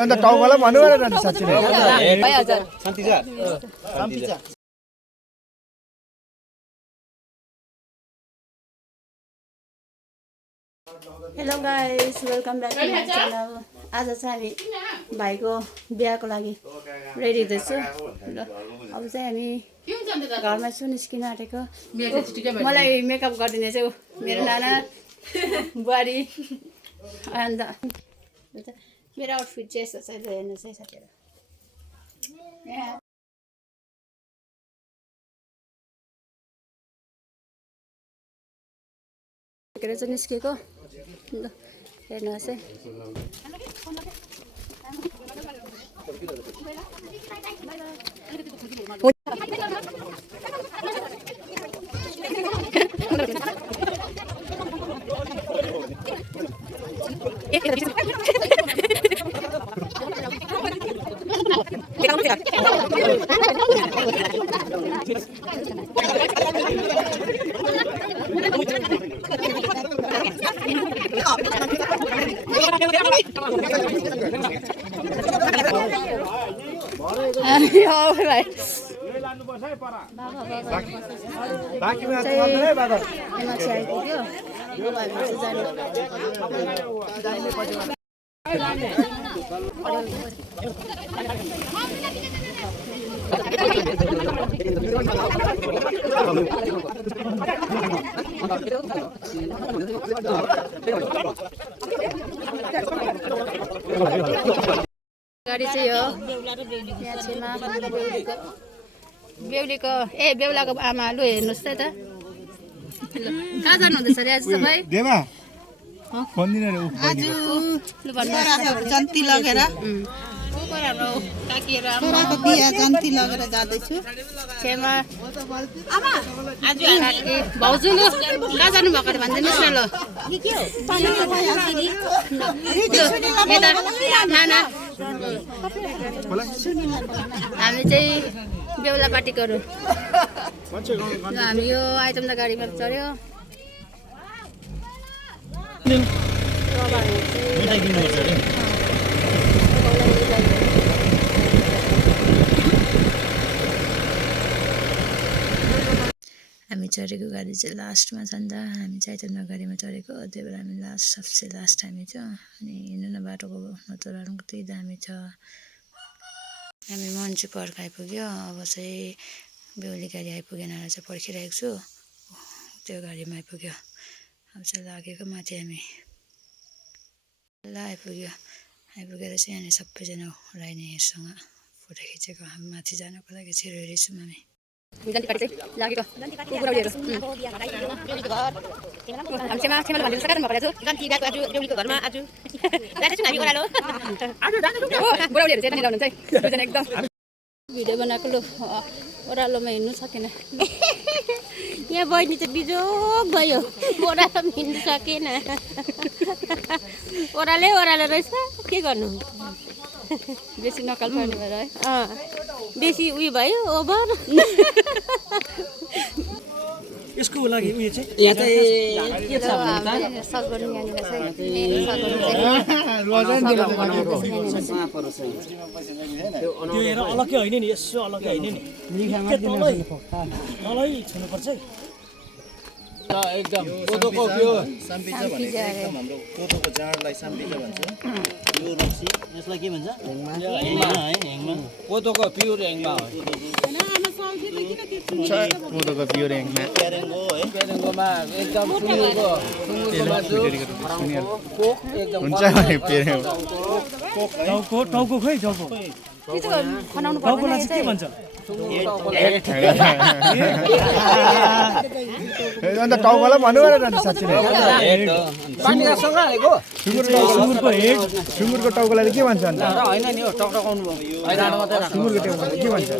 अन्त टाउकोलाई भन्नु पऱ्यो नि साँच्चै नै hello guys, welcome back to my channel. आज चाहिँ हामी भाइको बिहाको लागि रेडी हुँदैछु र अब चाहिँ हामी घरमा छु, निस्किन आँटेको। मलाई मेकअप गरिदिने चाहिँ मेरो नाना बुहारी। अन्त मेरो आउटफिट चाहिँ यस्तो छ, हेर्नुहोस् है साथीहरू। चाहिँ निस्केको हेर्नुहोस् है। गाडी चाहिँ हो यहाँ छेउमा बेहुलीको बेहुलाको आमा। लु हेर्नुहोस् त कहाँ जानुहुँदैछ अरे आज तपाईँ? जन्ती लगेर छोराको बिहा जन्ती लगेर जाँदैछु। छेउमा भाउजू लु कहाँ जानु भएको अरे भनिदिनुहोस् न। ल हामी चाहिँ बेहुला पार्टीकोहरू। हामी यो आइटम त गाडीमा चढ्यो। हामी चढेको गाडी चाहिँ लास्टमा छ नि त। हामी चाहिँ आइटम गाडीमा चढेको, त्यही भएर हामी सबसे लास्ट हामी छ। अनि हिँड्नु न बाटोको नतोराहरू कति दामी छ। हामी मन्चु पर्ख आइपुग्यो। अब चाहिँ बेहुली गाडी आइपुगेन र चाहिँ पर्खिरहेको छु। त्यो गाडीमा आइपुग्यो। अब चाहिँ लागेको माथि हामी ल आइपुगेर चाहिँ हामी सबैजना राइनीहरूसँग फोटो खिचेको। हामी माथि जानको लागि चाहिँ रेडी छौँ हामी। भिडियो बनाएको लु ओह्रालोमा हिँड्नु सकेन। यहाँ बहिनी चाहिँ बिजोग भयो, ओह्रालो हिँड्नु सकेन। ओह्रालो रहेछ, के गर्नु। बेसी नक्कल पर्ने भएर है। बेसी उयो भयो ओभर। यसको लागि उयो चाहिँ यहाँ चाहिँ के छ भने सगुन यहाँनिर चाहिँ त्यो हेर अलग्गै होइन नि, यसो अलग्गै होइन नि, तलै छुनुपर्छ है। एकदम कोदोको यो साम्पिचा भनेको एकदम हाम्रो कोदोको जाँडलाई साम्पिचा भन्छ। यो रक्सी यसलाई के भन्छ? हेङमा है, हेङमा। कोदोको प्युर हेङमा हो। कोदोको प्युर हेङमा पेरेङ्गो है। पेरेङ्गोमा एकदम सुँगुरको मासु कोक एकदम हुन्छ नि। पेरेङ्गो टाउको खोइ टाउको टाउकोलाई चाहिँ के भन्छ? अन्त टाउकोलाई भन्नु पऱ्यो नि साँच्चै नै। सुँगुरको टाउकोलाई के भन्छ अन्त? सुँगुरको टाउकोलाई के भन्छ?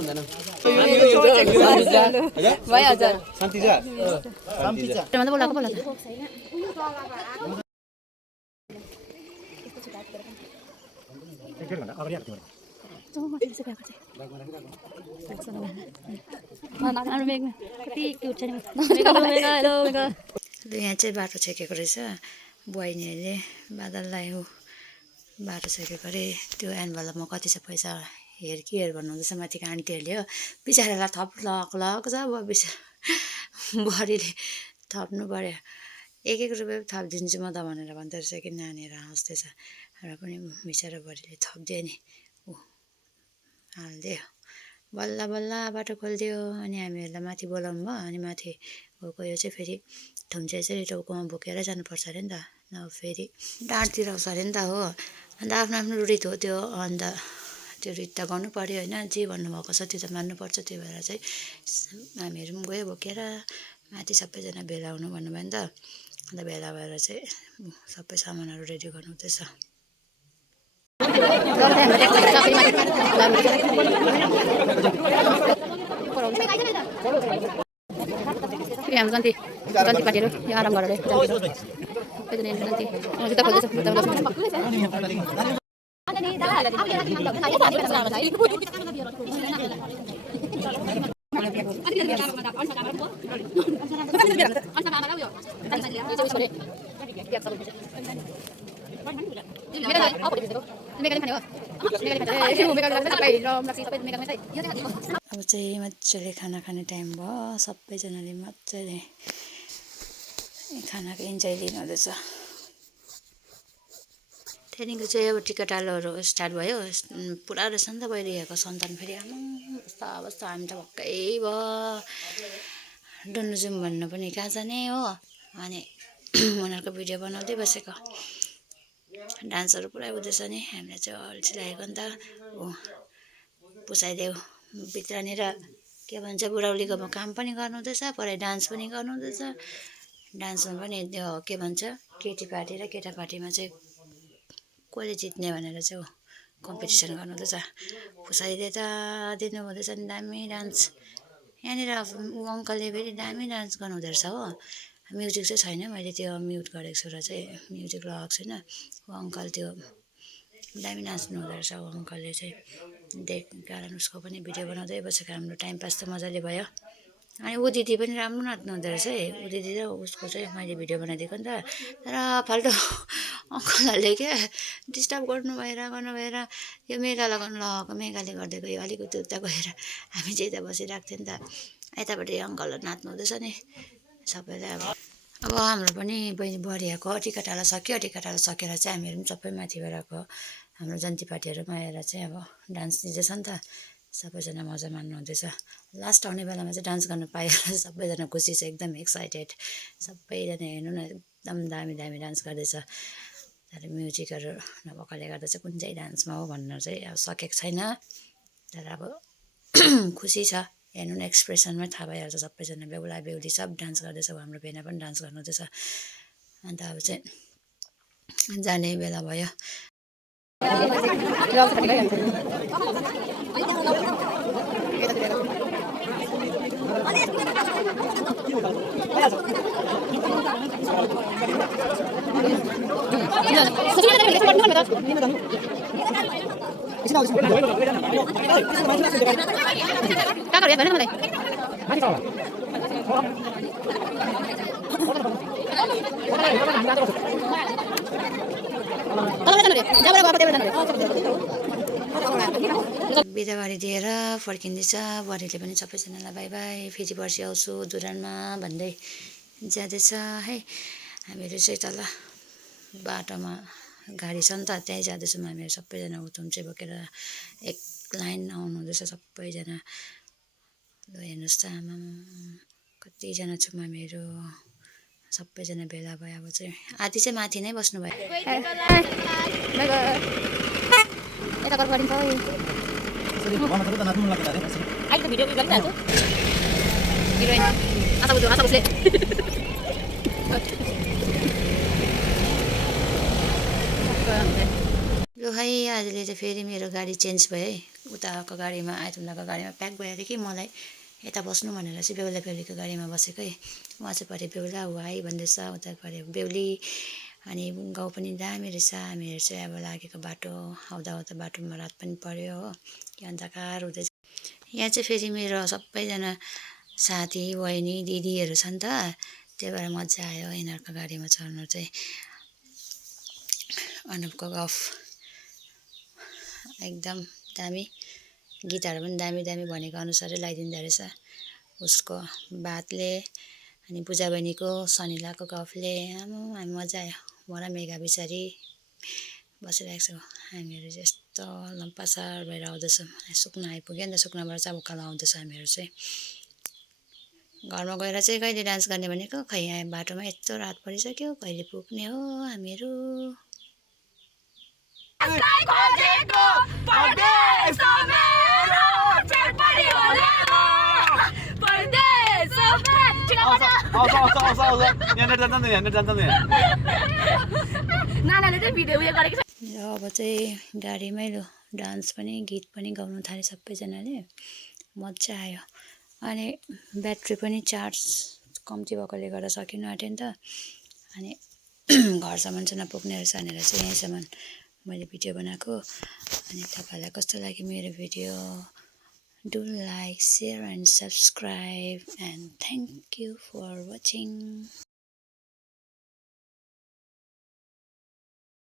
यहाँ चाहिँ बाटो छेकेको रहेछ। बहिनीहरूले बादललाई बाटो सकेको अरे त्यो एन्भलपमा कति छ पैसा हेर कि हेर भन्नुहुँदैछ माथिको आन्टीहरूले हो बिचरालाई थप लक छ अब बडीले थप्नु पऱ्यो एक रुपियाँ थपिदिन्छु म त भनेर भन्दो रहेछ कि नानीहरू हाँस्दैछ र पनि बिचरा बडीले थपिदियो नि ऊ हालिदियो बल्ल बल्ल बाटो खोलिदियो अनि हामीहरूलाई माथि बोलाउनु भयो अनि माथि गएको यो चाहिँ फेरि थुम्चे चाहिँ टाउकोमा बोकेर जानुपर्छ अरे नि त नभए फेरि डाँडतिर आउँछ अरे नि त हो अन्त आफ्नो आफ्नो रित हो त्यो अन्त त्यो रित त गर्नु पऱ्यो होइन जे भन्नुभएको छ त्यो त मान्नुपर्छ त्यही भएर चाहिँ हामीहरू पनि गयो बोकेर माथि सबैजना भेला हुनु भन्नुभयो नि त अन्त भेला भएर चाहिँ सबै सामानहरू रेडी गर्नु हुँदैछ हाम्रो जन्ती पार्टीहरू यो आराम गरेर अब चाहिँ मजाले खाना खाने टाइम भयो सबैजनाले मजाले खानाको इन्जोय लिनुहुँदैछ त्यहाँदेखिको चाहिँ अब टिकाटालोहरू स्टार्ट भयो पुरा रहेछ नि त बहिनी यहाँको सन्तान फेरि आमा यस्तो अवस्था हामी त भक्कै भयो डुल्नु जाउँ भन्नु पनि कहाँ जाने हो अनि उनीहरूको भिडियो बनाउँदै बसेको डान्सहरू पुरा हुँदैछ नि हामीलाई चाहिँ अल्छी लागेको नि त हो पुसाइदेऊ भित्रनिर के भन्छ बुढाउलीको काम पनि गर्नु हुँदैछ परै डान्स पनि गर्नु हुँदैछ डान्समा पनि त्यो के भन्छ केटी पार्टी र केटा पार्टीमा चाहिँ कसले जित्ने भनेर चाहिँ कम्पिटिसन गर्नु हुँदैछ पुसाइदिए त दिनु हुँदैछ नि दामी डान्स यहाँनिर ऊ अङ्कलले फेरि दामी डान्स गर्नु हुँदो रहेछ हो म्युजिक चाहिँ छैन मैले त्यो म्युट गरेको छु र चाहिँ म्युजिक लगाएको छुइनँ ऊ अङ्कल त्यो दामी नाच्नु हुँदो रहेछ ऊ अङ्कलले चाहिँ कारण उसको पनि भिडियो बनाउँदै बसेको हाम्रो टाइम पास त मजाले भयो अनि ऊ दिदी पनि राम्रो नाच्नु हुँदो रहेछ है ऊ दिदी र उसको चाहिँ मैले भिडियो बनाइदिएको नि त तर फाल्टो अङ्कलहरूले क्या डिस्टर्ब गर्नु भएर यो मेघाला गर्नु लगाएको मेघाले गरिदिएको यो अलिकति उता गएर हामी चाहिँ यता बसिरहेको थियो नि त यतापट्टि अङ्कलहरू नाच्नु हुँदैछ नि सबैलाई अब हाम्रो पनि बहिनी बढियाको टिकाटालो सक्यो टिकाटालो सकेर चाहिँ हामीहरू पनि सबै माथिबाट आएको हाम्रो जन्ती पार्टीहरूमा आएर चाहिँ अब डान्स दिँदैछ नि त सबैजना मजा मान्नु हुँदैछ लास्ट आउने बेलामा चाहिँ डान्स गर्नु पायो सबैजना खुसी छ एकदम एक्साइटेड सबैजना हेर्नु न एकदम दामी दामी डान्स गर्दैछ तर म्युजिकहरू नभएकोले गर्दा चाहिँ कुन चाहिँ डान्समा हो भनेर चाहिँ अब सकेको छैन तर अब खुसी छ हेर्नु न एक्सप्रेसनमै थाहा भइहाल्छ सबैजना बेहुला बेहुली सब डान्स गर्दैछ हाम्रो भेना पनि डान्स गर्नु हुँदैछ अन्त अब चाहिँ जाने बेला भयो बिदाबारी दिएर फर्किँदैछ बडीले पनि सबैजनालाई बाई बाई फेरि पर्सि आउँछु धुरानमा भन्दै जाँदैछ है हामीहरू चाहिँ तल बाटोमा गाडी छ नि त त्यहीँ जाँदैछौँ हामीहरू सबैजना थुम्चे बोकेर एक लाइन आउनु हुँदैछ सबैजना ल हेर्नुहोस् त आमा कतिजना छौँ हामीहरू सबैजना भेला भयो अब चाहिँ आधी चाहिँ माथि नै बस्नुभयो लु है आजले चाहिँ फेरि मेरो गाडी चेन्ज भयो है उताको गाडीमा आइतुन्दाको गाडीमा प्याक भयो अरे कि मलाई यता बस्नु भनेर चाहिँ बेहुला बेहुलीको गाडीमा बसेको है उहाँ चाहिँ परे बेहुला ऊ आई भन्दैछ उता परे बेहुली अनि गाउँ पनि दामी रहेछ हामीहरू चाहिँ अब लागेको बाटो आउँदा आउँदा बाटोमा रात पनि पऱ्यो हो के अन्धकार हुँदैछ यहाँ चाहिँ फेरि मेरो सबैजना साथी बहिनी दिदीहरू छ नि त त्यही भएर मजा आयो यिनीहरूको गाडीमा चढ्नु चाहिँ अनुपको गफ एकदम दामी गीतहरू पनि दामी दामी भनेको अनुसारै लगाइदिँदो रहेछ उसको बातले अनि पूजा बहिनीको सनिलाको गफले हामी मजा आयो म र मेघा बिचारी बसिरहेको छौँ हामीहरू चाहिँ यस्तो लम्पासार भएर आउँदैछौँ सुकुना आइपुग्यो नि त सुकुनाबाट चाहिँ उकालो आउँदैछ हामीहरू चाहिँ घरमा गएर चाहिँ कहिले डान्स गर्ने भनेको खै यहाँ बाटोमा यस्तो रात परिसक्यो कहिले पुग्ने हो हामीहरू र अब चाहिँ गाडीमै लो डान्स पनि गीत पनि गाउनु थाले सबैजनाले मजा आयो अनि ब्याट्री पनि चार्ज कम्ती भएकोले गर्दा सकिनु आँट्यो नि त अनि घरसम्म चाहिँ नपुग्ने रहेछ भनेर चाहिँ यहीँसम्म मैले भिडियो बनाएको अनि तपाईँलाई कस्तो लाग्यो मेरो video do like share and subscribe and thank you for watching